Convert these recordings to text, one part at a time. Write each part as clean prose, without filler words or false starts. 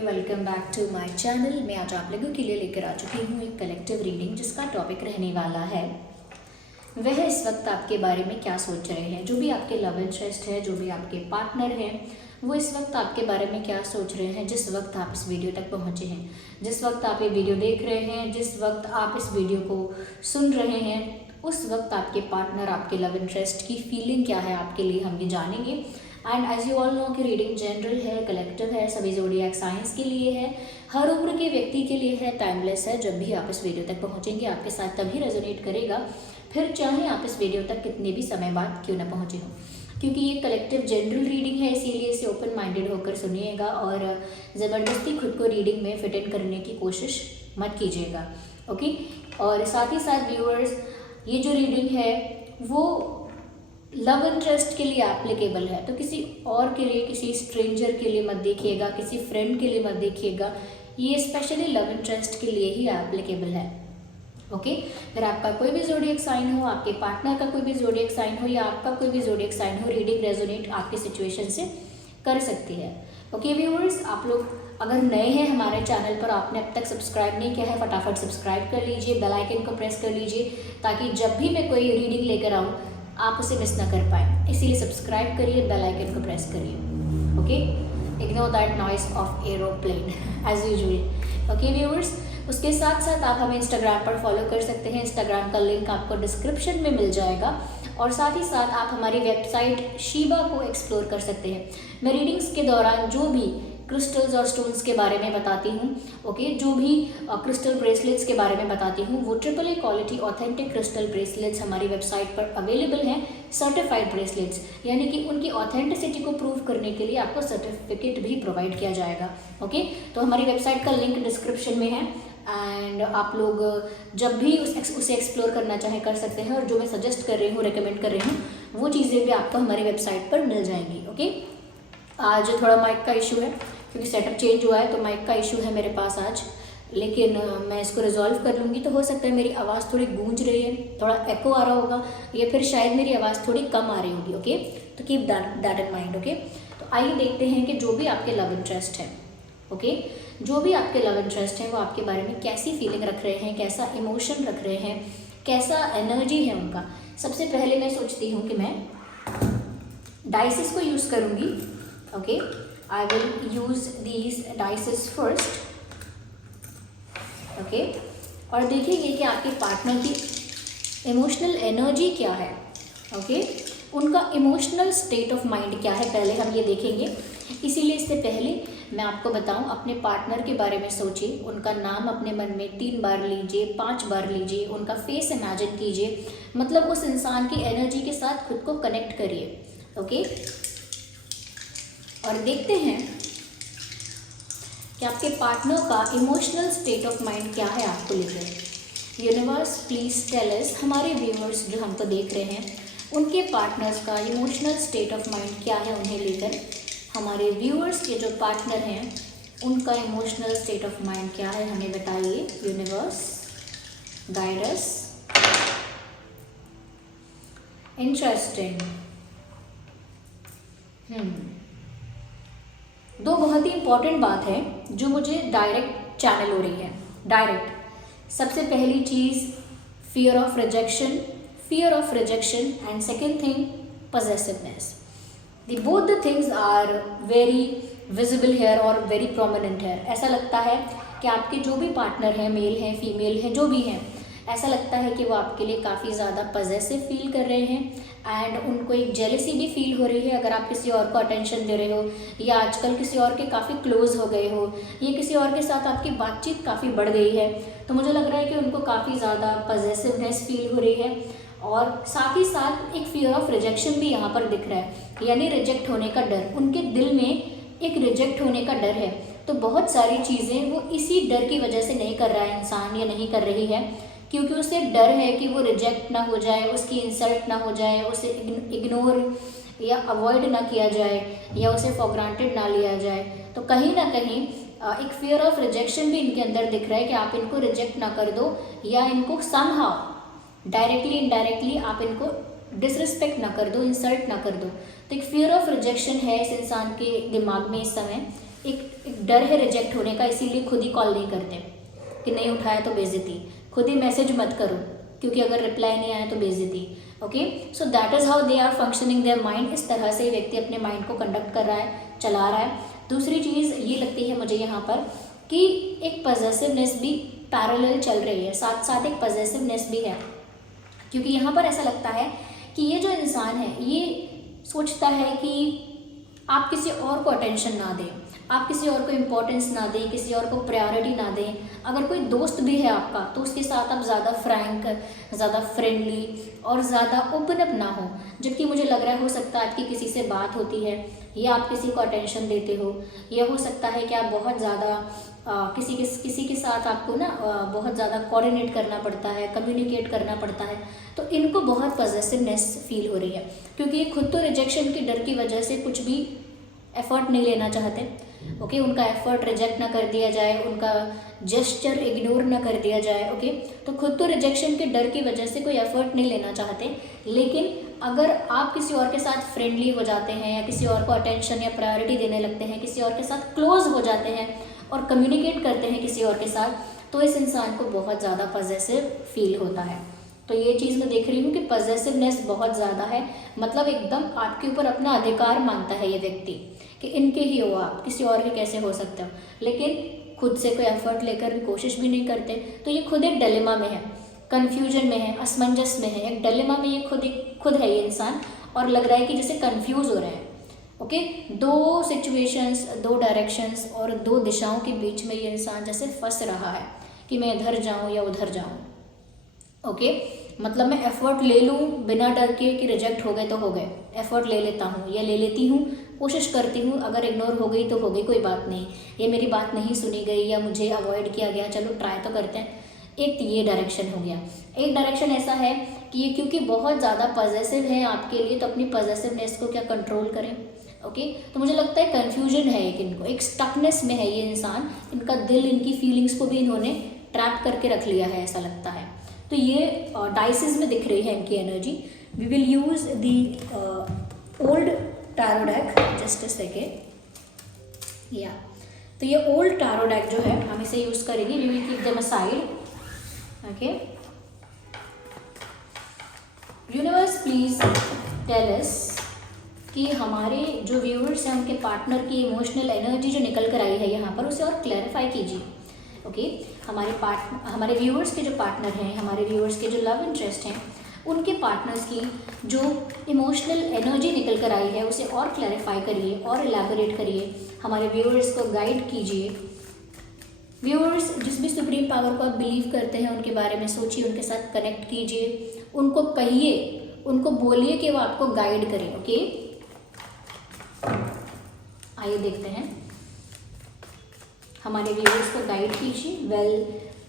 Welcome back to my channel. मैं आज आप लोगों के लिए लेकर आ चुकी हूँ एक कलेक्टिव रीडिंग जिसका टॉपिक रहने वाला है वह इस वक्त आपके बारे में क्या सोच रहे हैं। जो भी आपके लव इंटरेस्ट है, जो भी आपके पार्टनर हैं, वो इस वक्त आपके बारे में क्या सोच रहे हैं। जिस वक्त आप इस वीडियो तक पहुँचे हैं, जिस वक्त आप ये वीडियो देख रहे हैं, जिस वक्त आप इस वीडियो को सुन रहे हैं, उस वक्त आपके पार्टनर, आपके लव इंटरेस्ट की फीलिंग क्या है आपके लिए, हम ये जानेंगे। And as you all know कि रीडिंग जनरल है, कलेक्टिव है, सभी ज़ोडिएक साइंस के लिए है, हर उम्र के व्यक्ति के लिए है, टाइमलेस है। जब भी आप इस वीडियो तक पहुंचेंगे आपके साथ तभी रेजोनेट करेगा, फिर चाहे आप इस वीडियो तक कितने भी समय बाद क्यों ना पहुंचे हो। क्योंकि ये कलेक्टिव जनरल रीडिंग है, इसीलिए इसे ओपन माइंडेड होकर सुनिएगा और ज़बरदस्ती खुद को रीडिंग में फिट इन करने की कोशिश मत कीजिएगा। ओके। और साथ ही साथ व्यूअर्स, ये जो रीडिंग है वो लव इंटरेस्ट के लिए एप्लीकेबल है, तो किसी और के लिए, किसी स्ट्रेंजर के लिए मत देखिएगा, किसी फ्रेंड के लिए मत देखिएगा। ये स्पेशली लव इंटरेस्ट के लिए ही एप्लीकेबल है। ओके। फिर आपका कोई भी ज़ोडिएक साइन हो, आपके पार्टनर का कोई भी ज़ोडिएक साइन हो या आपका कोई भी ज़ोडिएक साइन हो, रीडिंग रेजोनेट आपकी सिचुएशन से कर सकती है। ओके व्यूअर्स, आप लोग अगर नए हैं हमारे चैनल पर, आपने अब तक सब्सक्राइब नहीं किया है, फटाफट सब्सक्राइब कर लीजिए, बेल आइकन को प्रेस कर लीजिए ताकि जब भी मैं कोई रीडिंग लेकर आऊँ आप उसे मिस ना कर पाए। इसीलिए सब्सक्राइब करिए, बेल आइकन को प्रेस करिए। Okay. Ignore that noise of aeroplane as usual. Okay viewers, उसके साथ साथ आप हमें इंस्टाग्राम पर फॉलो कर सकते हैं। इंस्टाग्राम का लिंक आपको डिस्क्रिप्शन में मिल जाएगा और साथ ही साथ आप हमारी वेबसाइट शीबा को एक्सप्लोर कर सकते हैं। मैं रीडिंग्स के दौरान जो भी क्रिस्टल्स और स्टोन्स के बारे में बताती हूँ, ओके, जो भी क्रिस्टल ब्रेसलेट्स के बारे में बताती हूँ, वो triple A quality authentic crystal bracelets हमारी वेबसाइट पर अवेलेबल हैं। सर्टिफाइड ब्रेसलेट्स, यानी कि उनकी ऑथेंटिसिटी को प्रूव करने के लिए आपको सर्टिफिकेट भी प्रोवाइड किया जाएगा। ओके। तो हमारी वेबसाइट का लिंक डिस्क्रिप्शन में है एंड आप लोग जब भी उसे एक्सप्लोर करना चाहें कर सकते हैं। और जो मैं सजेस्ट कर रही हूँ, रिकमेंड कर रही हूँ, वो चीज़ें भी आपको हमारी वेबसाइट पर मिल जाएंगी। ओके। आज थोड़ा माइक का इशू है क्योंकि सेटअप चेंज हुआ है, तो माइक का इशू है मेरे पास आज, लेकिन मैं इसको रिजॉल्व कर लूँगी। तो हो सकता है मेरी आवाज़ थोड़ी गूंज रही है, थोड़ा एको आ रहा होगा, या फिर शायद मेरी आवाज़ थोड़ी कम आ रही होगी। ओके। तो keep that in mind. Okay. तो आइए देखते हैं कि जो भी आपके लव इंटरेस्ट है, ओके, जो भी आपके लव इंटरेस्ट है वो आपके बारे में कैसी फीलिंग रख रहे हैं, कैसा इमोशन रख रहे हैं, कैसा एनर्जी है उनका। सबसे पहले मैं सोचती हूँ कि मैं डाइसेस को यूज़ करूँगी। Okay. I will use these dices first. Okay. और देखेंगे कि आपके पार्टनर की इमोशनल एनर्जी क्या है। ओके। उनका इमोशनल स्टेट ऑफ माइंड क्या है, पहले हम ये देखेंगे। इसीलिए इससे पहले मैं आपको बताऊं, अपने पार्टनर के बारे में सोचिए, उनका नाम अपने मन में 3 बार लीजिए, 5 बार लीजिए, उनका फेस इमेजिन कीजिए, मतलब उस इंसान की एनर्जी के साथ खुद को कनेक्ट करिए। ओके। और देखते हैं कि आपके पार्टनर का इमोशनल स्टेट ऑफ माइंड क्या है आपको लेकर। यूनिवर्स प्लीज टेल अस, हमारे व्यूअर्स जो हमको देख रहे हैं, उनके पार्टनर्स का इमोशनल स्टेट ऑफ माइंड क्या है उन्हें लेकर। हमारे व्यूअर्स के जो पार्टनर हैं उनका इमोशनल स्टेट ऑफ माइंड क्या है, हमें बताइए। Universe guide us. इंटरेस्टिंग। दो बहुत ही इंपॉर्टेंट बात है जो मुझे डायरेक्ट चैनल हो रही है। डायरेक्ट सबसे पहली चीज़ fear of rejection, fear of rejection, and second thing possessiveness. Both the things are very visible here और very prominent here. ऐसा लगता है कि आपके जो भी पार्टनर हैं, मेल हैं, फीमेल हैं, जो भी हैं, ऐसा लगता है कि वो आपके लिए काफ़ी ज़्यादा पजेसिव फील कर रहे हैं एंड उनको एक जेलसी भी फील हो रही है अगर आप किसी और को अटेंशन दे रहे हो, या आजकल किसी और के काफ़ी क्लोज हो गए हो, या किसी और के साथ आपकी बातचीत काफ़ी बढ़ गई है, तो मुझे लग रहा है कि उनको काफ़ी ज़्यादा पजेसिवनेस फील हो रही है। और साथ ही साथ एक फियर ऑफ रिजेक्शन भी यहाँ पर दिख रहा है, यानी रिजेक्ट होने का डर। उनके दिल में एक रिजेक्ट होने का डर है। तो बहुत सारी चीज़ें वो इसी डर की वजह से नहीं कर रहा है इंसान, या नहीं कर रही है, क्योंकि उसे डर है कि वो रिजेक्ट ना हो जाए, उसकी इंसल्ट ना हो जाए, उसे इग्नोर या अवॉइड ना किया जाए, या उसे फॉर ग्रांटेड ना लिया जाए। तो कहीं ना कहीं एक फियर ऑफ रिजेक्शन भी इनके अंदर दिख रहा है कि आप इनको रिजेक्ट ना कर दो, या इनको समहाउ डायरेक्टली इनडायरेक्टली आप इनको डिसरिस्पेक्ट ना कर दो, इंसल्ट ना कर दो। तो एक फियर ऑफ रिजेक्शन है इस इंसान के दिमाग में इस समय, एक डर है रिजेक्ट होने का, इसीलिए खुद ही कॉल नहीं करते कि नहीं उठाया तो बेइज्जती, खुद ही मैसेज मत करो क्योंकि अगर रिप्लाई नहीं आया तो बेइज्जती। Okay, so that is how they are functioning their mind. इस तरह से व्यक्ति अपने माइंड को कंडक्ट कर रहा है, चला रहा है। दूसरी चीज़ ये लगती है मुझे यहाँ पर कि एक पॉजेसिवनेस भी पैरेलल चल रही है, साथ साथ एक पॉजेसिवनेस भी है, क्योंकि यहाँ पर ऐसा लगता है कि ये जो इंसान है ये सोचता है कि आप किसी और को अटेंशन ना दें, आप किसी और को इम्पोर्टेंस ना दें, किसी और को प्रायोरिटी ना दें। अगर कोई दोस्त भी है आपका तो उसके साथ आप ज़्यादा फ्रैंक, ज़्यादा फ्रेंडली और ज़्यादा ओपन अप ना हो। जबकि मुझे लग रहा है हो सकता है आपकी किसी से बात होती है या आप किसी को अटेंशन देते हो, या हो सकता है कि आप बहुत ज़्यादा किसी के साथ आपको ना बहुत ज़्यादा कोऑर्डिनेट करना पड़ता है, कम्युनिकेट करना पड़ता है। तो इनको बहुत पॉजेसिवनेस फील हो रही है, क्योंकि ये खुद तो रिजेक्शन के डर की वजह से कुछ भी एफर्ट नहीं लेना चाहते। ओके, उनका एफर्ट रिजेक्ट ना कर दिया जाए, उनका जेस्चर इग्नोर ना कर दिया जाए। ओके, तो खुद तो रिजेक्शन के डर की वजह से कोई एफर्ट नहीं लेना चाहते, लेकिन अगर आप किसी और के साथ फ्रेंडली हो जाते हैं या किसी और को अटेंशन या प्रायोरिटी देने लगते हैं, किसी और के साथ क्लोज हो जाते हैं और कम्युनिकेट करते हैं किसी और के साथ, तो इस इंसान को बहुत ज़्यादा पॉजेसिव फील होता है। तो ये चीज़ मैं देख रही हूँ कि पॉजेसिवनेस बहुत ज़्यादा है, मतलब एकदम आपके ऊपर अपना अधिकार मानता है ये व्यक्ति कि इनके ही हो आप, किसी और के कैसे हो सकते हो, लेकिन खुद से कोई एफर्ट लेकर भी कोशिश भी नहीं करते। तो ये खुद एक डिलेमा में है, कन्फ्यूजन में है, असमंजस में है, एक डिलेमा में ये खुद है ये इंसान, और लग रहा है कि जैसे कंफ्यूज हो रहे हैं। ओके, दो सिचुएशंस, दो डायरेक्शंस और दो दिशाओं के बीच में ये इंसान जैसे फंस रहा है कि मैं इधर जाऊँ या उधर जाऊँ। ओके, मतलब मैं एफ़र्ट ले लूँ बिना डर के कि रिजेक्ट हो गए तो हो गए, एफ़र्ट ले लेता हूँ या ले लेती हूँ, कोशिश करती हूँ, अगर इग्नोर हो गई तो हो गई, कोई बात नहीं, ये मेरी बात नहीं सुनी गई या मुझे अवॉइड किया गया, चलो ट्राई तो करते हैं। एक ये डायरेक्शन हो गया। एक डायरेक्शन ऐसा है कि ये क्योंकि बहुत ज़्यादा पॉजेसिव है आपके लिए, तो अपनी पॉजेसिवनेस को क्या कंट्रोल करें। ओके, तो मुझे लगता है कन्फ्यूजन है इनको, एक स्टकनेस में है ये इंसान, इनका दिल, इनकी फीलिंग्स को भी इन्होंने ट्रैप करके रख लिया है, ऐसा लगता है। तो ये डाइसेस में दिख रही है इनकी energy. We will use the old tarot deck, just a second. या तो ये ओल्ड टैरो डेक जो है हम इसे यूज़ करेंगे, we will keep them aside. Okay, universe please tell us कि हमारे जो व्यूअर्स हैं उनके पार्टनर की इमोशनल एनर्जी जो निकल कर आई है यहाँ पर, उसे और क्लैरिफाई कीजिए। ओके, हमारे व्यूअर्स के जो पार्टनर हैं, हमारे व्यूअर्स के जो लव इंटरेस्ट हैं, उनके पार्टनर्स की जो इमोशनल एनर्जी निकल कर आई है उसे और क्लैरिफाई करिए और इलैबोरेट करिए, हमारे व्यूअर्स को गाइड कीजिए। व्यूअर्स, जिस भी सुप्रीम पावर को आप बिलीव करते हैं उनके बारे में सोचिए, उनके साथ कनेक्ट कीजिए, उनको कहिए, उनको बोलिए कि वो आपको गाइड करें। ओके, आइए देखते हैं, हमारे व्यूअर्स को गाइड कीजिए। वेल,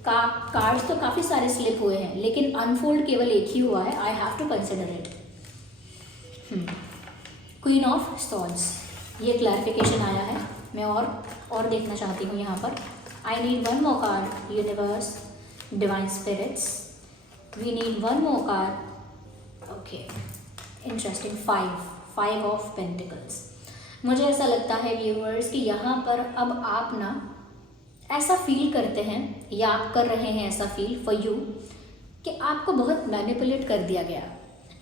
कार्ड्स तो काफ़ी सारे स्लिप हुए हैं, लेकिन अनफोल्ड केवल एक ही हुआ है। I have to consider it. Queen of swords, ये क्लैरिफिकेशन आया है, मैं और देखना चाहती हूँ यहाँ पर। I need one more card, universe, divine spirits, we need one more card. Okay, interesting, five of pentacles. मुझे ऐसा लगता है व्यूअर्स कि यहाँ पर अब आप ना ऐसा फील करते हैं या आप कर रहे हैं ऐसा फील फॉर यू कि आपको बहुत मैनिपुलेट कर दिया गया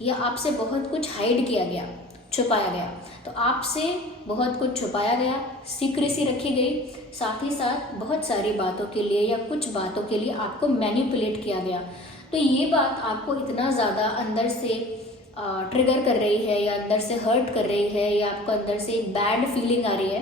या आपसे बहुत कुछ हाइड किया गया, छुपाया गया। तो आपसे बहुत कुछ छुपाया गया, सीक्रेसी रखी गई, साथ ही साथ बहुत सारी बातों के लिए या कुछ बातों के लिए आपको मैनिपुलेट किया गया। तो ये बात आपको इतना ज़्यादा अंदर से ट्रिगर कर रही है या अंदर से हर्ट कर रही है या आपको अंदर से एक बैड फीलिंग आ रही है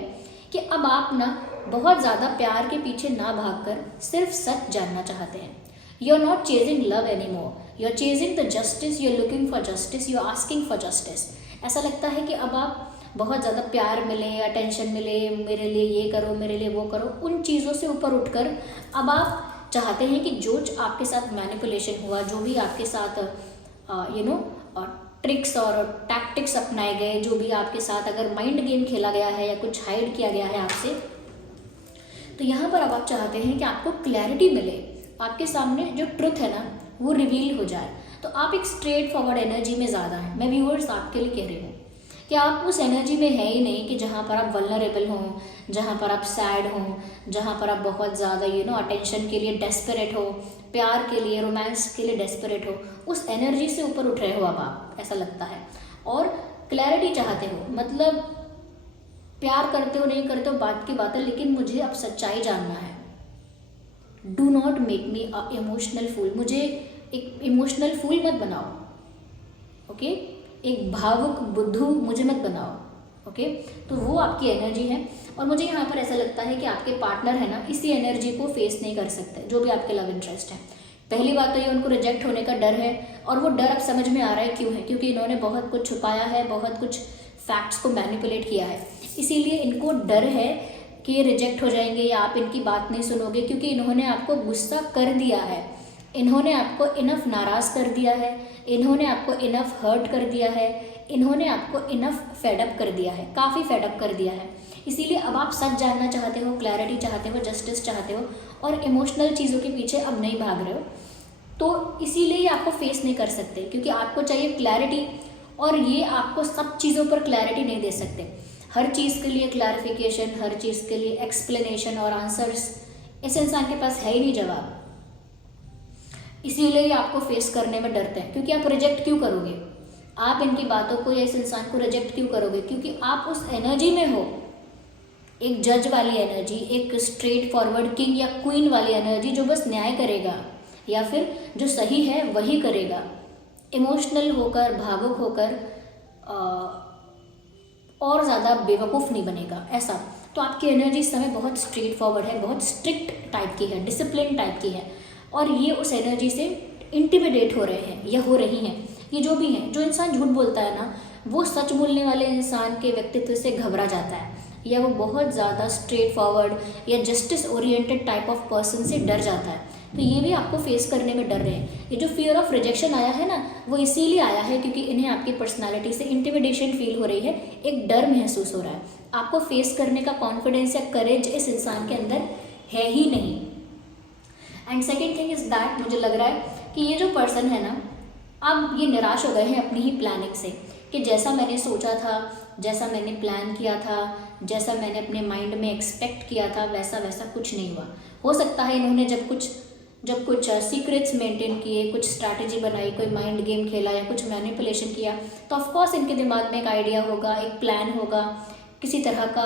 कि अब आप ना बहुत ज़्यादा प्यार के पीछे ना भागकर सिर्फ सच जानना चाहते हैं। You are not chasing love any more, you are chasing the justice, you are looking for justice, you are asking for justice. ऐसा लगता है कि अब आप बहुत ज़्यादा प्यार मिले, अटेंशन मिले, मेरे लिए ये करो, मेरे लिए वो करो, उन चीज़ों से ऊपर उठकर अब आप चाहते हैं कि जो आपके साथ मैनिपुलेशन हुआ, जो भी आपके साथ ट्रिक्स और टैक्टिक्स अपनाए गए, जो भी आपके साथ अगर माइंड गेम खेला गया है या कुछ हाइड किया गया है आपसे, तो यहाँ पर अब आप चाहते हैं कि आपको क्लैरिटी मिले, आपके सामने जो ट्रुथ है ना वो रिवील हो जाए। तो आप एक स्ट्रेट फॉरवर्ड एनर्जी में ज़्यादा हैं। मैं व्यूअर्स आपके लिए कह रही हूँ कि आप उस एनर्जी में है ही नहीं कि जहाँ पर आप वल्नरेबल हों, जहाँ पर आप सैड हों, जहाँ पर आप बहुत ज़्यादा अटेंशन के लिए डेस्परेट हो, प्यार के लिए, रोमांस के लिए डेस्परेट हो। उस एनर्जी से ऊपर उठ रहे हो अब आप, ऐसा लगता है। और क्लैरिटी चाहते हो, मतलब प्यार करते हो नहीं करते हो बात की बात है, लेकिन मुझे अब सच्चाई जानना है। Do not make me a emotional fool, मुझे एक इमोशनल फूल मत बनाओ, ओके। एक भावुक बुद्धू मुझे मत बनाओ, ओके। तो वो आपकी एनर्जी है। और मुझे यहाँ पर ऐसा लगता है कि आपके पार्टनर है ना, इसी एनर्जी को फेस नहीं कर सकते, जो भी आपके लव इंटरेस्ट है। पहली बात तो ये, उनको रिजेक्ट होने का डर है, और वो डर अब समझ में आ रहा है क्यों है, क्योंकि इन्होंने बहुत कुछ छुपाया है, बहुत कुछ फैक्ट्स को मैनिपुलेट किया है, इसीलिए इनको डर है कि ये रिजेक्ट हो जाएंगे या आप इनकी बात नहीं सुनोगे, क्योंकि इन्होंने आपको गुस्सा कर दिया है, इन्होंने आपको इनफ नाराज़ कर दिया है, इन्होंने आपको इनफ हर्ट कर दिया है, इन्होंने आपको इनफ फेडअप कर दिया है, काफ़ी फेडअप कर दिया है। इसीलिए अब आप सच जानना चाहते हो, क्लैरिटी चाहते हो, जस्टिस चाहते हो, और इमोशनल चीज़ों के पीछे अब नहीं भाग रहे हो। तो इसीलिए ये आपको फेस नहीं कर सकते, क्योंकि आपको चाहिए क्लैरिटी, और ये आपको सब चीज़ों पर क्लैरिटी नहीं दे सकते। हर चीज़ के लिए क्लैरिफिकेशन, हर चीज़ के लिए एक्सप्लेनेशन और आंसर्स इस इंसान के पास है ही नहीं जवाब। इसीलिए ये आपको फेस करने में डरते हैं, क्योंकि आप रिजेक्ट क्यों करोगे, आप इनकी बातों को या इस इंसान को रिजेक्ट क्यों करोगे, क्योंकि आप उस एनर्जी में हो, एक जज वाली एनर्जी, एक स्ट्रेट फॉरवर्ड किंग या क्वीन वाली एनर्जी, जो बस न्याय करेगा या फिर जो सही है वही करेगा, इमोशनल होकर, भावुक होकर और ज़्यादा बेवकूफ़ नहीं बनेगा, ऐसा। तो आपकी एनर्जी इस समय बहुत स्ट्रेट फॉरवर्ड है, बहुत स्ट्रिक्ट टाइप की है, डिसिप्लिन टाइप की है, और ये उस एनर्जी से इंटिमिडेट हो रहे हैं या हो रही हैं। ये जो भी हैं, जो इंसान झूठ बोलता है ना, वो सच बोलने वाले इंसान के व्यक्तित्व से घबरा जाता है, या वो बहुत ज़्यादा स्ट्रेट फॉरवर्ड या justice oriented type of person से डर जाता है। तो ये भी आपको फेस करने में डर रहे हैं। ये जो फियर ऑफ रिजेक्शन आया है ना, वो इसीलिए आया है क्योंकि इन्हें आपकी पर्सनालिटी से इंटिमिडेशन फील हो रही है, एक डर महसूस हो रहा है। आपको फेस करने का कॉन्फिडेंस या करेज इस इंसान के अंदर है ही नहीं। And second thing is that, मुझे लग रहा है कि ये जो पर्सन है ना, अब ये निराश हो गए हैं अपनी ही प्लानिंग से, कि जैसा मैंने सोचा था, जैसा मैंने प्लान किया था, जैसा मैंने अपने माइंड में एक्सपेक्ट किया था, वैसा वैसा कुछ नहीं हुआ। हो सकता है इन्होंने जब कुछ सीक्रेट्स मेंटेन किए, कुछ स्ट्रैटेजी बनाई, कोई माइंड गेम खेला या कुछ मैनिपुलेशन किया, तो ऑफकोर्स इनके दिमाग में एक आइडिया होगा, एक प्लान होगा, किसी तरह का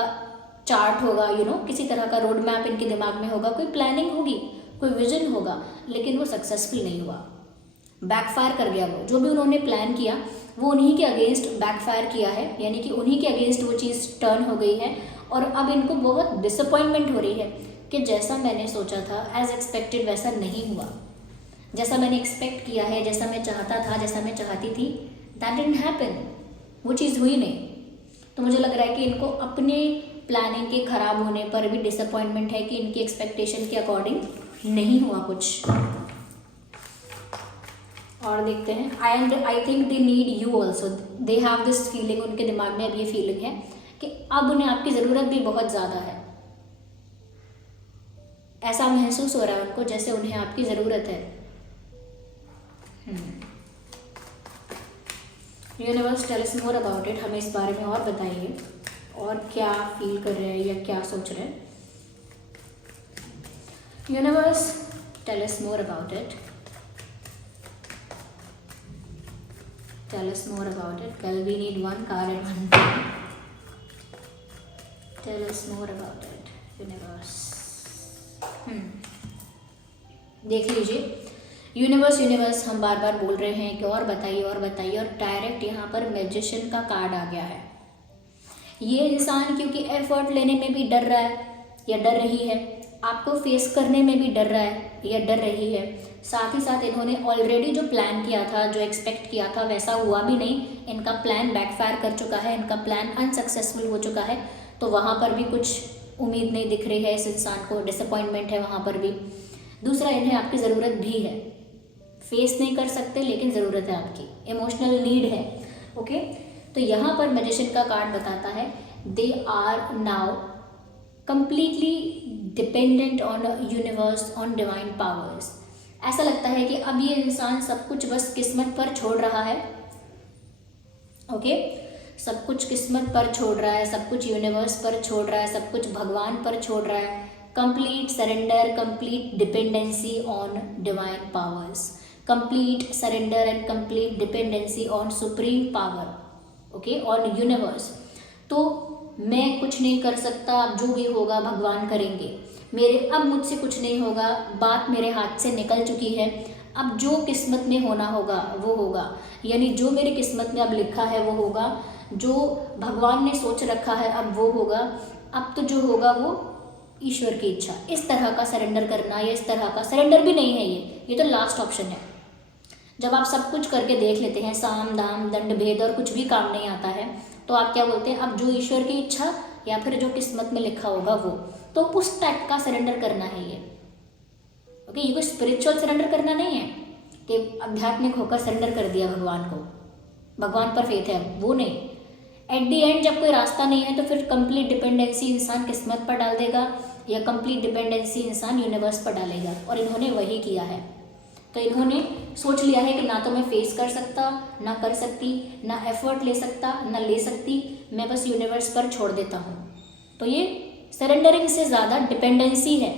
चार्ट होगा, किसी तरह का रोड मैप इनके दिमाग में होगा, कोई प्लानिंग होगी, कोई विजन होगा, लेकिन वो सक्सेसफुल नहीं हुआ, बैकफायर कर गया। वो जो भी उन्होंने प्लान किया वो उन्हीं के अगेंस्ट बैकफायर किया है, यानी कि उन्हीं के अगेंस्ट वो चीज़ टर्न हो गई है, और अब इनको बहुत डिसअपॉइंटमेंट हो रही है कि जैसा मैंने सोचा था, एज एक्सपेक्टेड वैसा नहीं हुआ, जैसा मैंने एक्सपेक्ट किया है, जैसा मैं चाहता था, जैसा मैं चाहती थी, दैट डिडंट हैपन, वो चीज़ हुई नहीं। तो मुझे लग रहा है कि इनको अपने प्लानिंग के ख़राब होने पर भी डिसअपॉइंटमेंट है कि इनकी एक्सपेक्टेशन के अकॉर्डिंग नहीं हुआ कुछ। और देखते हैं, I think they need you also, they have this feeling, उनके दिमाग में अब ये फीलिंग है कि अब उन्हें आपकी ज़रूरत भी बहुत ज़्यादा है। ऐसा महसूस हो रहा है उनको जैसे उन्हें आपकी ज़रूरत है। Universe tell us more about it, हमें इस बारे में और बताइए, और क्या फील कर रहे हैं या क्या सोच रहे हैं। Universe tell us more about it, tell us more about it. Well, we need one card and one pen. Tell us more about it, universe. देख लीजिए, यूनिवर्स हम बार बार बोल रहे हैं कि और बताइए और बताइए, और डायरेक्ट यहाँ पर मैजिशियन का कार्ड आ गया है। ये इंसान क्योंकि एफर्ट लेने में भी डर रहा है या डर रही है, आपको फेस करने में भी डर रहा है या डर रही है, साथ ही साथ इन्होंने ऑलरेडी जो प्लान किया था, जो एक्सपेक्ट किया था, वैसा हुआ भी नहीं, इनका प्लान बैकफायर कर चुका है, इनका प्लान अनसक्सेसफुल हो चुका है। तो वहाँ पर भी कुछ उम्मीद नहीं दिख रही है इस इंसान को, डिसअपॉइंटमेंट है वहाँ पर भी। दूसरा, इन्हें आपकी ज़रूरत भी है, फेस नहीं कर सकते लेकिन ज़रूरत है आपकी, इमोशनल नीड है, ओके। तो यहाँ पर मैजिशियन का कार्ड बताता है they are now completely dependent on universe, on divine powers। ऐसा लगता है कि अब ये इंसान सब कुछ बस किस्मत पर छोड़ रहा है, ओके। सब कुछ किस्मत पर छोड़ रहा है, सब कुछ यूनिवर्स पर छोड़ रहा है, सब कुछ भगवान पर छोड़ रहा है। Complete surrender, complete dependency on divine powers, complete surrender and complete dependency on supreme power, okay, on universe. तो मैं कुछ नहीं कर सकता, अब जो भी होगा भगवान करेंगे, अब मुझसे कुछ नहीं होगा, बात मेरे हाथ से निकल चुकी है, अब जो किस्मत में होना होगा वो होगा, यानी जो मेरी किस्मत में अब लिखा है वो होगा, जो भगवान ने सोच रखा है अब वो होगा, अब तो जो होगा वो ईश्वर की इच्छा। इस तरह का सरेंडर करना, या इस तरह का सरेंडर भी नहीं है ये तो लास्ट ऑप्शन है। जब आप सब कुछ करके देख लेते हैं, साम दाम दंड भेद, और कुछ भी काम नहीं आता है, तो आप क्या बोलते हैं, अब जो ईश्वर की इच्छा या फिर जो किस्मत में लिखा होगा वो, तो उस टाइप का सरेंडर करना है ये, ओके। ये कोई स्पिरिचुअल सरेंडर करना नहीं है कि आध्यात्मिक होकर सरेंडर कर दिया भगवान को, भगवान पर फेथ है, वो नहीं। एट दी एंड जब कोई रास्ता नहीं है तो फिर कंप्लीट डिपेंडेंसी इंसान किस्मत पर डाल देगा, या कंप्लीट डिपेंडेंसी इंसान यूनिवर्स पर डालेगा, और इन्होंने वही किया है। तो इन्होंने सोच लिया है कि ना तो मैं फेस कर सकता, ना कर सकती, ना एफर्ट ले सकता, ना ले सकती, मैं बस यूनिवर्स पर छोड़ देता हूँ। तो ये सरेंडरिंग से ज़्यादा डिपेंडेंसी है।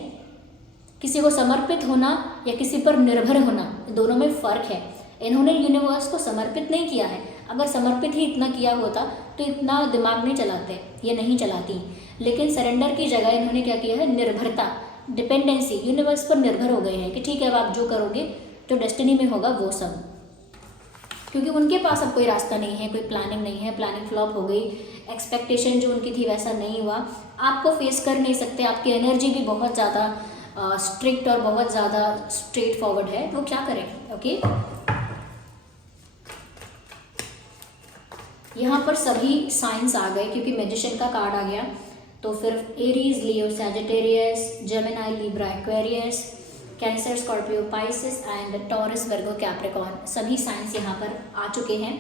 किसी को समर्पित होना या किसी पर निर्भर होना, दोनों में फ़र्क है। इन्होंने यूनिवर्स को समर्पित नहीं किया है, अगर समर्पित ही इतना किया होता तो इतना दिमाग नहीं चलाते, ये नहीं चलाती। लेकिन सरेंडर की जगह इन्होंने क्या किया है, निर्भरता, डिपेंडेंसी, यूनिवर्स पर निर्भर हो गए हैं कि ठीक है अब आप जो करोगे, जो डेस्टिनी में होगा वो सब, क्योंकि उनके पास अब कोई रास्ता नहीं है, कोई प्लानिंग नहीं है, प्लानिंग फ्लॉप हो गई, एक्सपेक्टेशन जो उनकी थी वैसा नहीं हुआ, आपको फेस कर नहीं सकते, आपकी एनर्जी भी बहुत ज़्यादा स्ट्रिक्ट और बहुत ज़्यादा स्ट्रेट फॉरवर्ड है, वो क्या करें, ओके। यहाँ पर सभी साइंस आ गए क्योंकि मैजिशियन का कार्ड आ गया, तो फिर Aries, Leo, Sagittarius, Gemini, Libra, Aquarius, cancer, Scorpio, Pisces and taurus, Virgo, Capricorn, सभी साइंस यहाँ पर आ चुके हैं।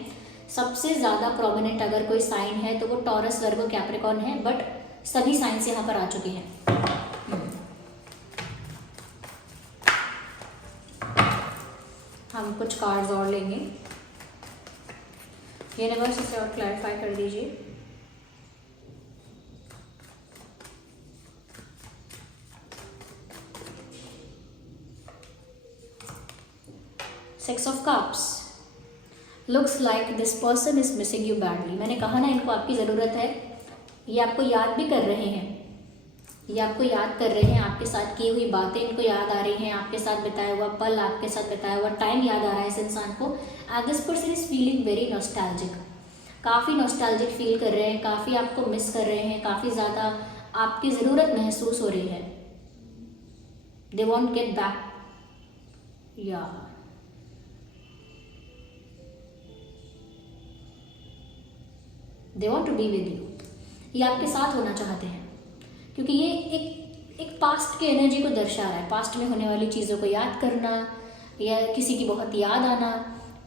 सबसे ज़्यादा प्रोमिनेंट अगर कोई साइन है तो वो टॉरस, वर्गो, कैप्रिकॉर्न है, बट सभी साइंस यहाँ पर आ चुके हैं। हम कुछ कार्ड्स और लेंगे, यूनिवर्स इसे और क्लैरिफाई कर दीजिए। Six of cups, looks like this person is missing you badly. मैंने कहा ना इनको आपकी ज़रूरत है, ये आपको याद भी कर रहे हैं, ये आपको याद कर रहे हैं, आपके साथ की हुई बातें इनको याद आ रही हैं, आपके साथ बिताया हुआ पल, आपके साथ बिताया हुआ टाइम याद आ रहा है इस इंसान को। And this person is feeling very nostalgic, काफ़ी नॉस्टैल्जिक फील कर रहे हैं, काफ़ी आपको मिस कर रहे हैं, काफ़ी ज़्यादा आपकी ज़रूरत महसूस हो रही है। दे वॉन्ट गेट बैक, या they want to be with you, ये आपके साथ होना चाहते हैं, क्योंकि ये एक पास्ट की एनर्जी को दर्शा रहा है। पास्ट में होने वाली चीज़ों को याद करना, या किसी की बहुत याद आना,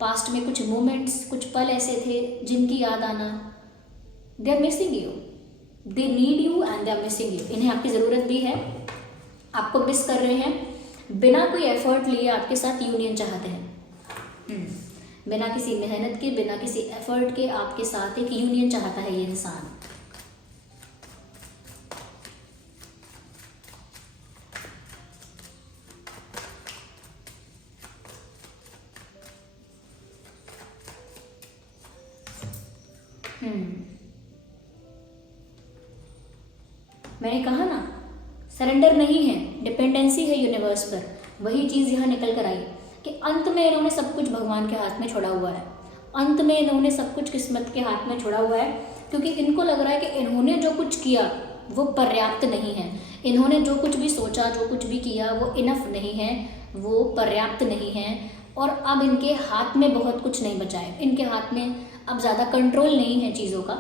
पास्ट में कुछ मोमेंट्स, कुछ पल ऐसे थे जिनकी याद आना। They are missing you, they need you and they are missing you. इन्हें आपकी ज़रूरत भी है, आपको मिस कर रहे हैं, बिना कोई एफर्ट लिए आपके साथ यूनियन चाहते हैं। बिना किसी मेहनत के, बिना किसी एफर्ट के आपके साथ एक यूनियन चाहता है ये इंसान। मैंने कहा ना सरेंडर नहीं है, डिपेंडेंसी है यूनिवर्स पर। वही चीज़ यहाँ निकल कर आई कि अंत में इन्होंने सब कुछ भगवान के हाथ में छोड़ा हुआ है, अंत में इन्होंने सब कुछ किस्मत के हाथ में छोड़ा हुआ है, क्योंकि इनको लग रहा है कि इन्होंने जो कुछ किया वो पर्याप्त नहीं है, इन्होंने जो कुछ भी सोचा, जो कुछ भी किया वो इनफ नहीं है, वो पर्याप्त नहीं है, और अब इनके हाथ में बहुत कुछ नहीं बचा है, इनके हाथ में अब ज़्यादा कंट्रोल नहीं है चीज़ों का।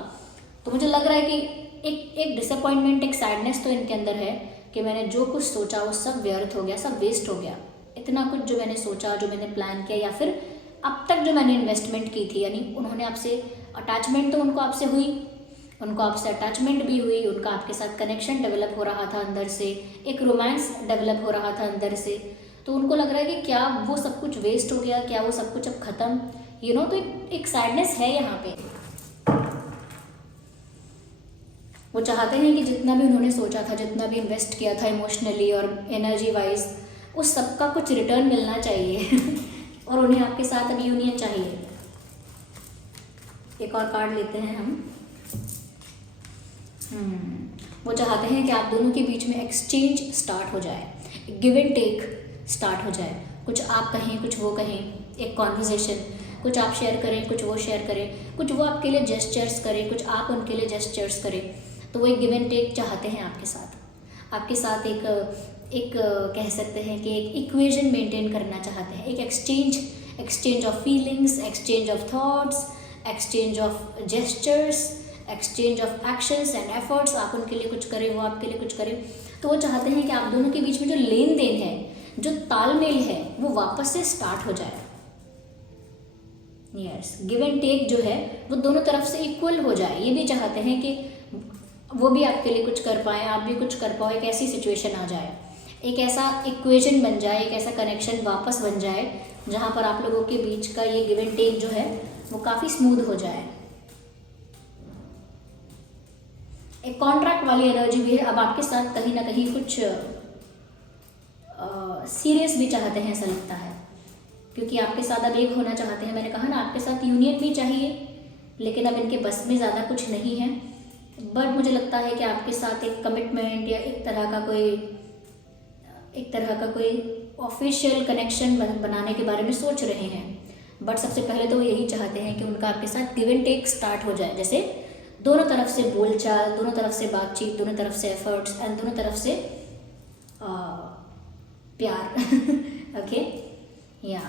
तो मुझे लग रहा है कि एक डिसअपॉइंटमेंट, एक सैडनेस तो इनके अंदर है कि मैंने जो कुछ सोचा वो सब व्यर्थ हो गया, सब वेस्ट हो गया। इतना कुछ जो मैंने सोचा, जो मैंने प्लान किया, या फिर अब तक जो मैंने इन्वेस्टमेंट की थी, यानी उन्होंने आपसे अटैचमेंट तो उनको आपसे हुई, उनको आपसे अटैचमेंट भी हुई, उनका आपके साथ कनेक्शन डेवलप हो रहा था अंदर से, एक रोमांस डेवलप हो रहा था अंदर से। तो उनको लग रहा है कि क्या वो सब कुछ वेस्ट हो गया, क्या वो सब कुछ अब ख़त्म, तो एक सैडनेस है यहाँ पे। वो चाहते हैं कि जितना भी उन्होंने सोचा था, जितना भी इन्वेस्ट किया था इमोशनली और एनर्जी वाइज, उस सब का कुछ रिटर्न मिलना चाहिए और उन्हें आपके साथ अब यूनियन चाहिए। एक और कार्ड लेते हैं हम। वो चाहते हैं कि आप दोनों के बीच में एक्सचेंज स्टार्ट हो जाए, गिव एंड टेक स्टार्ट हो जाए। कुछ आप कहें, कुछ वो कहें, एक कॉन्वर्जेशन, कुछ आप शेयर करें, कुछ वो शेयर करें, कुछ वो आपके लिए जेस्चर्स करें, कुछ आप उनके लिए जेस्चर्स करें। तो वो एक गिव एंड टेक चाहते हैं आपके साथ एक कह सकते हैं कि एक इक्वेशन मेंटेन करना चाहते हैं, एक exchange of feelings, exchange of thoughts, exchange of gestures, exchange of actions and efforts. आप उनके लिए कुछ करें, वो आपके लिए कुछ करें। तो वो चाहते हैं कि आप दोनों के बीच में जो लेन देन है, जो तालमेल है, वो वापस से स्टार्ट हो जाए। यस, गिव एंड टेक जो है वो दोनों तरफ से इक्वल हो जाए। ये भी चाहते हैं कि वो भी आपके लिए कुछ कर पाए, आप भी कुछ कर पाओ, एक ऐसी सिचुएशन आ जाए, एक ऐसा इक्वेशन बन जाए, एक ऐसा कनेक्शन वापस बन जाए जहाँ पर आप लोगों के बीच का ये गिव एंड टेक जो है वो काफ़ी स्मूथ हो जाए। एक कॉन्ट्रैक्ट वाली एनर्जी भी है। अब आपके साथ कहीं ना कहीं कुछ सीरियस भी चाहते हैं, ऐसा लगता है, क्योंकि आपके साथ अब एक होना चाहते हैं। मैंने कहा ना, आपके साथ यूनियन भी चाहिए, लेकिन अब इनके बस में ज़्यादा कुछ नहीं है। बट मुझे लगता है कि आपके साथ एक कमिटमेंट या एक तरह का कोई ऑफिशियल कनेक्शन बनाने के बारे में सोच रहे हैं। बट सबसे पहले तो वो यही चाहते हैं कि उनका आपके साथ गिव एंड टेक स्टार्ट हो जाए, जैसे दोनों तरफ से बोलचाल, दोनों तरफ से बातचीत, दोनों तरफ से एफर्ट्स एंड दोनों तरफ से प्यार। ओके, या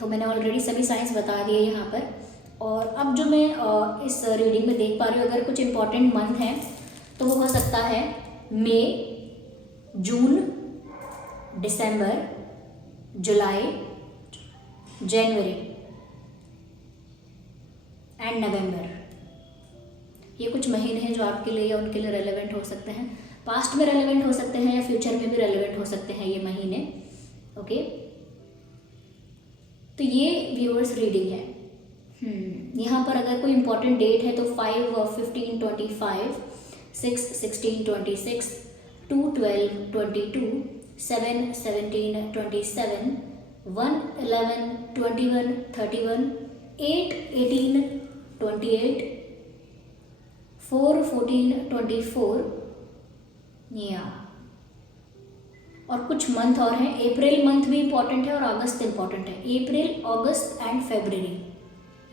तो मैंने ऑलरेडी सभी साइंस बता दिए यहाँ पर। और अब जो मैं इस रीडिंग में देख पा रही हूँ, अगर कुछ इम्पोर्टेंट मंथ हैं तो वो हो सकता है मई, जून, दिसंबर, जुलाई, जनवरी एंड नवंबर। ये कुछ महीने हैं जो आपके लिए या उनके लिए रेलेवेंट हो सकते हैं। पास्ट में रेलेवेंट हो सकते हैं या फ्यूचर में भी रेलेवेंट हो सकते हैं ये महीने। ओके, तो ये व्यूअर्स रीडिंग है। यहाँ पर अगर कोई इम्पोर्टेंट डेट है तो 5/15/25, 6/16/26, 2/12/22, 7/17/27, 1/11/21, 31, 8/18/28, 4/14/24, या और कुछ मंथ और हैं। अप्रैल मंथ भी इम्पॉर्टेंट है और अगस्त इम्पॉर्टेंट है। अप्रैल, अगस्त एंड फरवरी,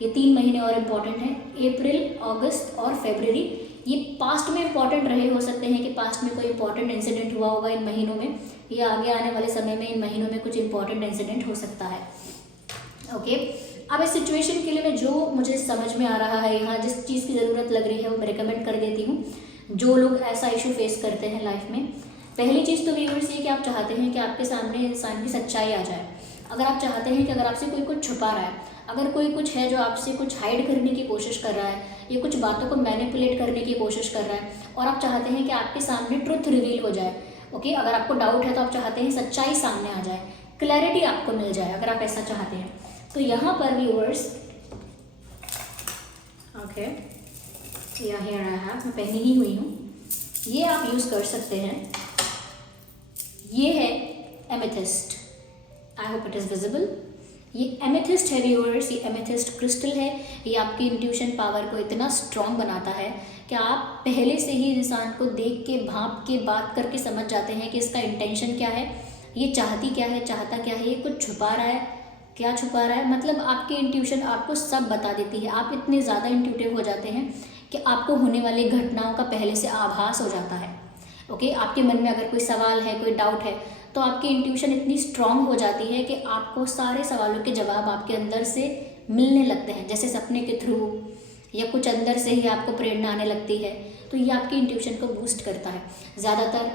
ये 3 महीने और इम्पॉर्टेंट हैं। अप्रैल, अगस्त और फरवरी ये पास्ट में इम्पॉर्टेंट रहे हो सकते हैं कि पास्ट में कोई इम्पॉर्टेंट इंसिडेंट हुआ होगा इन महीनों में, या आगे आने वाले समय में इन महीनों में कुछ इम्पॉर्टेंट इंसिडेंट हो सकता है। ओके, अब इस सिचुएशन के लिए मैं जो मुझे समझ में आ रहा है, यहाँ जिस चीज़ की ज़रूरत लग रही है वो मैं रिकमेंड कर देती हूँ। जो लोग ऐसा इशू फेस करते हैं लाइफ में, पहली चीज़ तो व्यूअर्स ये कि आप चाहते हैं कि आपके सामने इंसान की सच्चाई आ जाए। अगर आप चाहते हैं कि अगर आपसे कोई कुछ छुपा रहा है, अगर कोई कुछ है जो आपसे कुछ हाइड करने की कोशिश कर रहा है, या कुछ बातों को मैनिपुलेट करने की कोशिश कर रहा है, और आप चाहते हैं कि आपके सामने ट्रुथ रिवील हो जाए। ओके, अगर आपको डाउट है तो आप चाहते हैं सच्चाई सामने आ जाए, क्लैरिटी आपको मिल जाए, अगर आप ऐसा चाहते हैं तो यहाँ पर व्यूअर्स, ओके, या हियर आई हैव, मैं पहनी ही हुई हूँ, ये आप यूज़ कर सकते हैं। ये है amethyst, I hope it is visible. ये एमेथिस्ट है व्यूअर्स, ये एमेथिस्ट क्रिस्टल है। ये आपकी इंट्यूशन पावर को इतना स्ट्रॉन्ग बनाता है कि आप पहले से ही इंसान को देख के, भांप के, बात करके समझ जाते हैं कि इसका इंटेंशन क्या है, ये चाहती क्या है, चाहता क्या है, ये कुछ छुपा रहा है, क्या छुपा रहा है। मतलब आपकी इंट्यूशन आपको सब बता देती है। आप इतने ज़्यादा इंट्यूटिव हो जाते हैं कि आपको होने वाली घटनाओं का पहले से आभास हो जाता है। ओके, आपके मन में अगर कोई सवाल है, कोई डाउट है, तो आपकी इंट्यूशन इतनी स्ट्रांग हो जाती है कि आपको सारे सवालों के जवाब आपके अंदर से मिलने लगते हैं, जैसे सपने के थ्रू, या कुछ अंदर से ही आपको प्रेरणा आने लगती है। तो ये आपकी इंट्यूशन को बूस्ट करता है। ज़्यादातर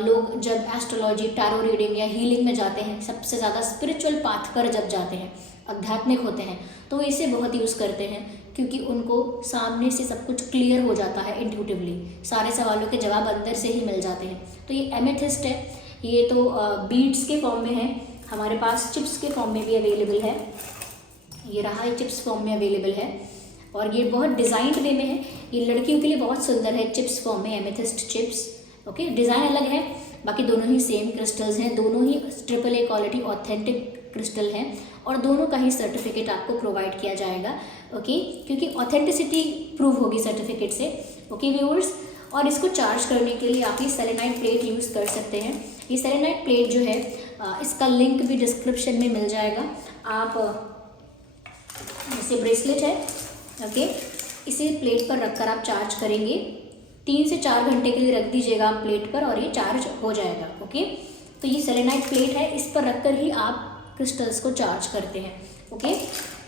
लोग जब एस्ट्रोलॉजी, टैरो रीडिंग या हीलिंग में जाते हैं, सबसे ज़्यादा स्पिरिचुअल पाथ पर जब जाते हैं, आध्यात्मिक होते हैं, तो इसे बहुत यूज़ करते हैं, क्योंकि उनको सामने से सब कुछ क्लियर हो जाता है इंट्यूटिवली, सारे सवालों के जवाब अंदर से ही मिल जाते हैं। तो ये एमेथिस्ट है, ये तो बीड्स के फॉर्म में है, हमारे पास चिप्स के फॉर्म में भी अवेलेबल है। ये रहा, ये चिप्स फॉर्म में अवेलेबल है। और ये बहुत डिज़ाइंड वे में है, ये लड़कियों के लिए बहुत सुंदर है, चिप्स फॉर्म में, एमेथिस्ट चिप्स। ओके, डिज़ाइन अलग है, बाकी दोनों ही सेम क्रिस्टल्स हैं, दोनों ही AAA क्वालिटी ऑथेंटिक क्रिस्टल हैं और दोनों का ही सर्टिफिकेट आपको प्रोवाइड किया जाएगा। ओके, क्योंकि ऑथेंटिसिटी प्रूव होगी सर्टिफिकेट से। ओके व्यूअर्स, और इसको चार्ज करने के लिए आप ये सेलेनाइट प्लेट यूज़ कर सकते हैं। ये सेलेनाइट प्लेट जो है इसका लिंक भी डिस्क्रिप्शन में मिल जाएगा। आप जैसे ब्रेसलेट है, ओके, इसे प्लेट पर रखकर आप चार्ज करेंगे, 3 से 4 घंटे के लिए रख दीजिएगा आप प्लेट पर और ये चार्ज हो जाएगा। ओके, तो ये सेलेनाइट प्लेट है, इस पर रखकर ही आप क्रिस्टल्स को चार्ज करते हैं। ओके,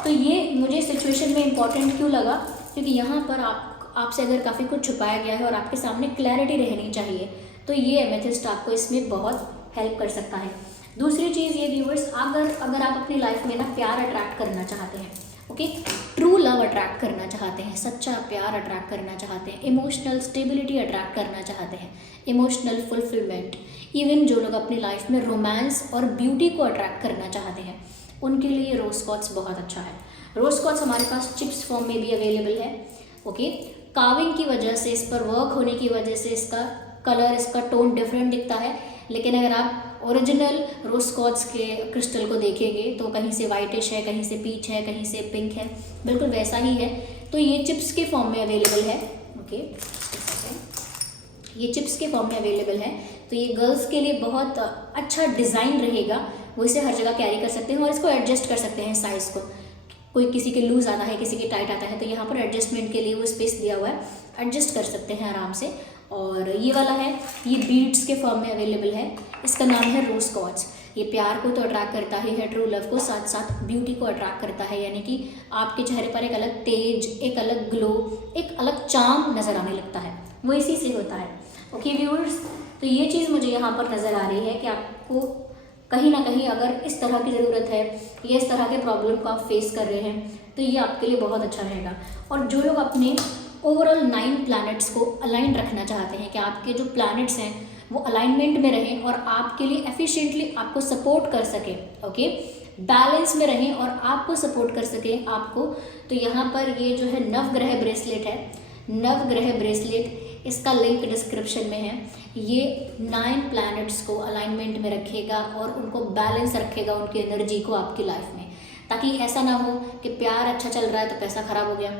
तो ये मुझे सिचुएशन में इम्पॉर्टेंट क्यों लगा, क्योंकि यहाँ पर आपसे अगर काफ़ी कुछ छुपाया गया है और आपके सामने क्लैरिटी रहनी चाहिए, तो ये एमेथिस्ट आपको इसमें बहुत हेल्प कर सकता है। दूसरी चीज़ ये व्यूअर्स, अगर आप अपनी लाइफ में ना प्यार अट्रैक्ट करना चाहते हैं, ओके, ट्रू लव अट्रैक्ट करना चाहते हैं, सच्चा प्यार अट्रैक्ट करना चाहते हैं, इमोशनल स्टेबिलिटी अट्रैक्ट करना चाहते हैं, इमोशनल फुलफिलमेंट, इवन जो लोग अपनी लाइफ में रोमांस और ब्यूटी को अट्रैक्ट करना चाहते हैं, उनके लिए रोज क्वार्ट्ज बहुत अच्छा है। रोज क्वार्ट्ज हमारे पास चिप्स फॉर्म में भी अवेलेबल है। ओके, कार्विंग की वजह से, इस पर वर्क होने की वजह से इसका कलर, इसका टोन डिफरेंट दिखता है, लेकिन अगर आप ओरिजिनल रोज क्वार्ट्ज के क्रिस्टल को देखेंगे तो कहीं से वाइटिश है, कहीं से पीच है, कहीं से पिंक है, बिल्कुल वैसा ही है। तो ये चिप्स के फॉर्म में अवेलेबल है। ओके, ये चिप्स के फॉर्म में अवेलेबल है, तो ये गर्ल्स के लिए बहुत अच्छा डिज़ाइन रहेगा, वो इसे हर जगह कैरी कर सकते हैं और इसको एडजस्ट कर सकते हैं साइज़ को। कोई किसी के लूज़ आता है, किसी के टाइट आता है, तो यहाँ पर एडजस्टमेंट के लिए वो स्पेस दिया हुआ है, एडजस्ट कर सकते हैं आराम से। और ये वाला है, ये बीड्स के फॉर्म में अवेलेबल है, इसका नाम है रोज क्वार्ट्ज। ये प्यार को तो अट्रैक्ट करता ही है, ट्रू लव को, साथ साथ ब्यूटी को अट्रैक्ट करता है, यानी कि आपके चेहरे पर एक अलग तेज, एक अलग ग्लो, एक अलग चार्म नज़र आने लगता है, वो इसी से होता है। ओके व्यूअर्स, तो ये चीज़ मुझे यहाँ पर नज़र आ रही है कि आपको कहीं ना कहीं अगर इस तरह की ज़रूरत है या इस तरह के प्रॉब्लम को आप फेस कर रहे हैं, तो ये आपके लिए बहुत अच्छा रहेगा। और जो लोग अपने ओवरऑल 9 प्लैनेट्स को अलाइन रखना चाहते हैं कि आपके जो प्लैनेट्स हैं वो अलाइनमेंट में रहें और आपके लिए एफिशिएंटली आपको सपोर्ट कर सके, ओके, बैलेंस में रहें और आपको सपोर्ट कर सके आपको, तो यहाँ पर ये जो है नवग्रह ब्रेसलेट है, नवग्रह ब्रेसलेट, इसका लिंक डिस्क्रिप्शन में है। ये 9 प्लैनेट्स को अलाइनमेंट में रखेगा और उनको बैलेंस रखेगा, उनकी एनर्जी को आपकी लाइफ में, ताकि ऐसा ना हो कि प्यार अच्छा चल रहा है तो पैसा खराब हो गया,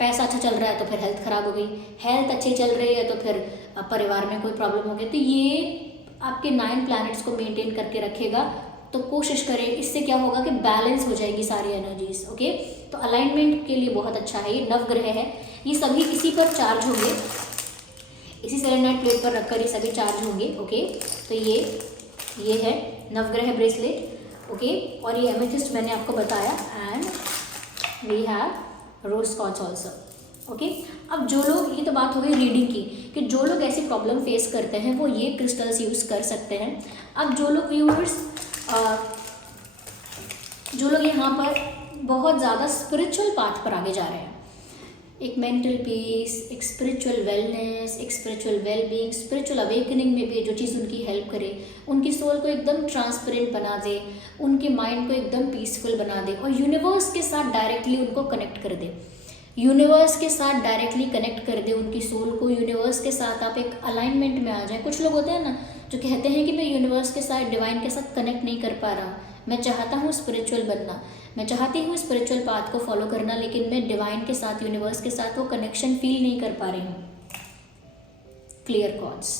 पैसा अच्छा चल रहा है तो फिर हेल्थ खराब हो गई, हेल्थ अच्छी चल रही है तो फिर परिवार में कोई प्रॉब्लम हो गई। तो ये आपके 9 प्लैनेट्स को मेंटेन करके रखेगा। तो कोशिश करें, इससे क्या होगा कि बैलेंस हो जाएगी सारी एनर्जीज। ओके, तो अलाइनमेंट के लिए बहुत अच्छा है। ये नवग्रह है, ये सभी इसी पर चार्ज होंगे, इसी सेलेनाइट प्लेट पर रखकर ये सभी चार्ज होंगे। ओके, तो ये है नवग्रह ब्रेसलेट। ओके, और ये एमेथिस्ट मैंने आपको बताया, and we have rose quartz also. Okay, अब जो लोग, ये तो बात हो गई रीडिंग की, कि जो लोग ऐसी प्रॉब्लम फेस करते हैं वो ये क्रिस्टल्स यूज़ कर सकते हैं। अब जो लोग व्यूअर्स, जो लोग यहाँ पर बहुत ज़्यादा स्पिरिचुअल पाथ पर आगे जा रहे हैं, एक मेंटल पीस, एक स्पिरिचुअल वेलनेस, एक स्पिरिचुअल वेलबींग, स्पिरिचुअल अवेकनिंग में भी जो चीज़ उनकी हेल्प करे, उनकी सोल को एकदम ट्रांसपेरेंट बना दे, उनके माइंड को एकदम पीसफुल बना दे और यूनिवर्स के साथ डायरेक्टली उनको कनेक्ट कर दे, यूनिवर्स के साथ डायरेक्टली कनेक्ट कर दे उनकी सोल को, यूनिवर्स के साथ आप एक अलाइनमेंट में आ जाए। कुछ लोग होते हैं ना जो कहते हैं कि मैं यूनिवर्स के साथ, डिवाइन के साथ कनेक्ट नहीं कर पा रहा हूँ, मैं चाहता हूँ स्पिरिचुअल बनना, मैं चाहती हूँ स्पिरिचुअल पाथ को फॉलो करना, लेकिन मैं डिवाइन के साथ, यूनिवर्स के साथ वो कनेक्शन फील नहीं कर पा रही हूँ। क्लियर कॉर्ड्स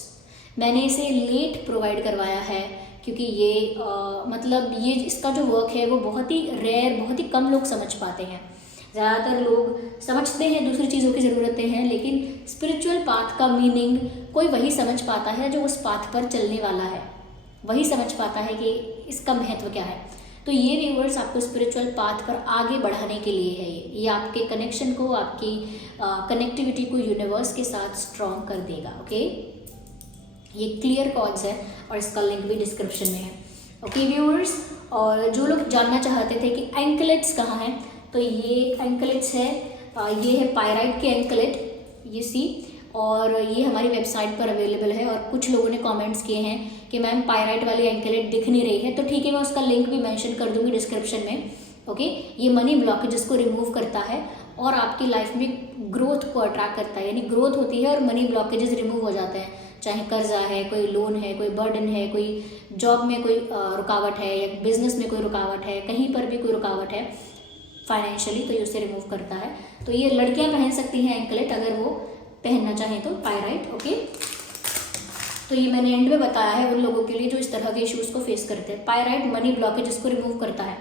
मैंने इसे लेट प्रोवाइड करवाया है, क्योंकि ये मतलब ये इसका जो वर्क है वो बहुत ही रेयर, बहुत ही कम लोग समझ पाते हैं। ज़्यादातर लोग समझते हैं दूसरी चीज़ों की ज़रूरतें हैं, लेकिन स्पिरिचुअल पाथ का मीनिंग कोई वही समझ पाता है जो उस पाथ पर चलने वाला है, वही समझ पाता है कि इसका महत्व क्या है। तो ये व्यूअर्स आपको स्पिरिचुअल पाथ पर आगे बढ़ाने के लिए है। ये आपके कनेक्शन को, आपकी कनेक्टिविटी को यूनिवर्स के साथ स्ट्रॉन्ग कर देगा। ओके, ये क्लियर कॉर्ड्स है और इसका लिंक भी डिस्क्रिप्शन में है। ओके व्यूअर्स, और जो लोग जानना चाहते थे कि एंकलेट्स कहाँ हैं, तो ये एंकलेट्स है, ये है पायराइट के एंकलेट, ये सी, और ये हमारी वेबसाइट पर अवेलेबल है। और कुछ लोगों ने कमेंट्स किए हैं कि मैम पायराइट वाली एंकलेट दिख नहीं रही है, तो ठीक है, मैं उसका लिंक भी मेंशन कर दूंगी डिस्क्रिप्शन में। ओके, ये मनी ब्लॉकेजेस को रिमूव करता है और आपकी लाइफ में ग्रोथ को अट्रैक्ट करता है, यानी ग्रोथ होती है और मनी ब्लॉकेजेस रिमूव हो जाते हैं। चाहे कर्जा है, कोई लोन है, कोई बर्डन है, कोई जॉब में कोई रुकावट है, या बिजनेस में कोई रुकावट है, कहीं पर भी कोई रुकावट है फाइनेंशियली, तो ये उसे रिमूव करता है। तो ये लड़कियां पहन सकती हैं एंकलेट अगर वो पहनना चाहें तो, पायराइट। ओके, तो ये मैंने एंड में बताया है उन लोगों के लिए जो इस तरह के इश्यूज़ को फेस करते हैं। पायराइट मनी ब्लॉकेजेस को रिमूव करता है।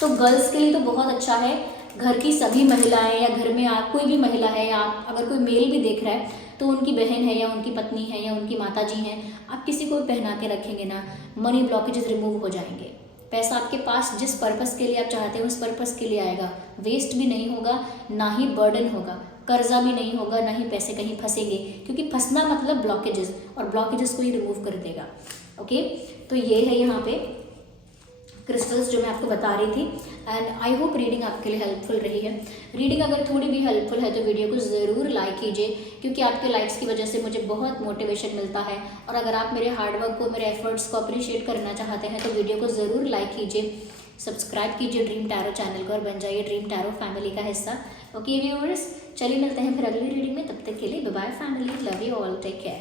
तो गर्ल्स के लिए तो बहुत अच्छा है। घर की सभी महिलाएं, या घर में आप कोई भी महिला है, या आप अगर कोई मेल भी देख रहा है तो उनकी बहन है, या उनकी पत्नी है, या उनकी माताजी हैं, आप किसी को पहना के रखेंगे ना, मनी ब्लॉकेजेस रिमूव हो जाएंगे। पैसा आपके पास जिस पर्पस के लिए आप चाहते हो उस पर्पस के लिए आएगा, वेस्ट भी नहीं होगा, ना ही बर्डन होगा, कर्जा भी नहीं होगा, ना ही पैसे कहीं फंसेंगे, क्योंकि फंसना मतलब ब्लॉकेजेस, और ब्लॉकेजेस को ही रिमूव कर देगा। ओके, तो ये है यहाँ पे क्रिस्टल्स जो मैं आपको बता रही थी। एंड आई होप रीडिंग आपके लिए हेल्पफुल रही है। रीडिंग अगर थोड़ी भी हेल्पफुल है तो वीडियो को ज़रूर लाइक कीजिए, क्योंकि आपके लाइक्स की वजह से मुझे बहुत मोटिवेशन मिलता है। और अगर आप मेरे हार्डवर्क को, मेरे एफर्ट्स को अप्रिशिएट करना चाहते हैं तो वीडियो को ज़रूर लाइक कीजिए, सब्सक्राइब कीजिए ड्रीम टैरो चैनल को और बन जाइए ड्रीम टैरो फैमिली का हिस्सा। ओके व्यूअर्स, चलिए मिलते हैं फिर अगली रीडिंग में। तब तक के लिए bye bye family, love you all, take care.